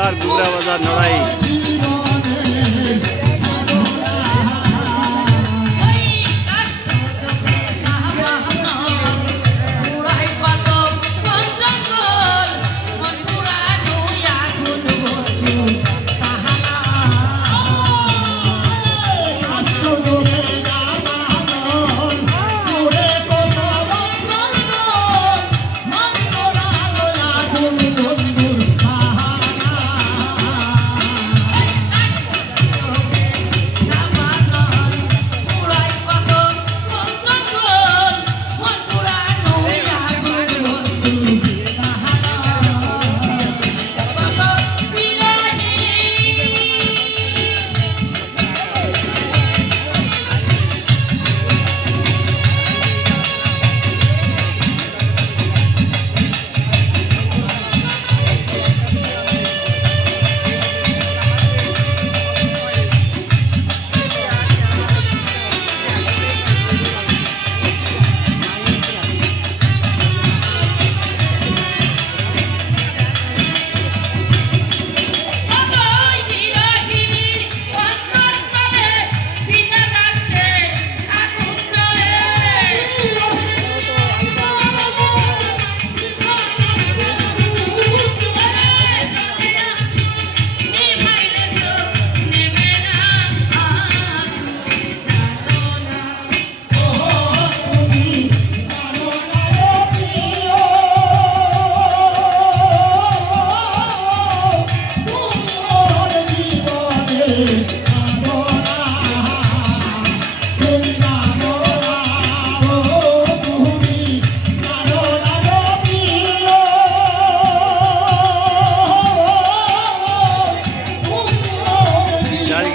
বাজার বুগরা বাজার নড়াই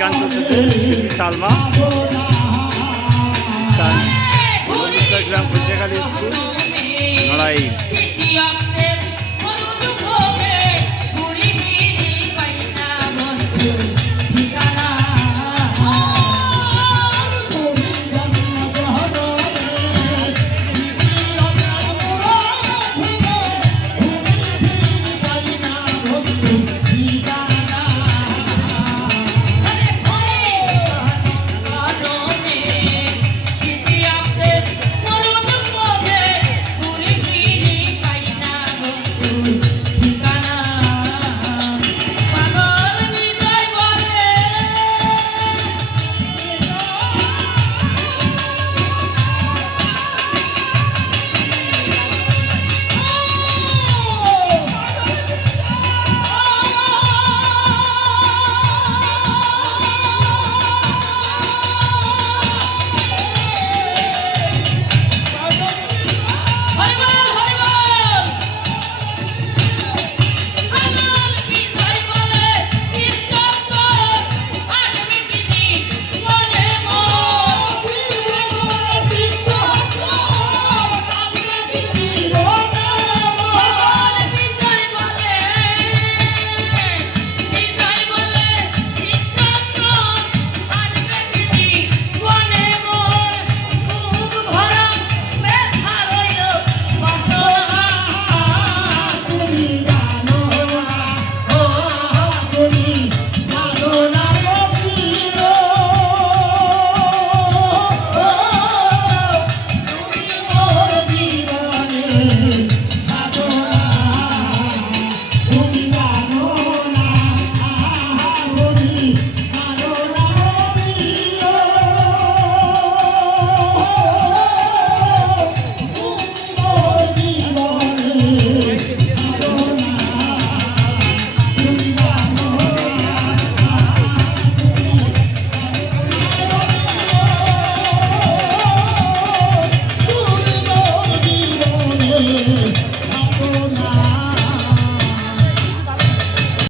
গান করতেছে সালমা। গ্রাম পঞ্চাখালী স্কুল নড়াই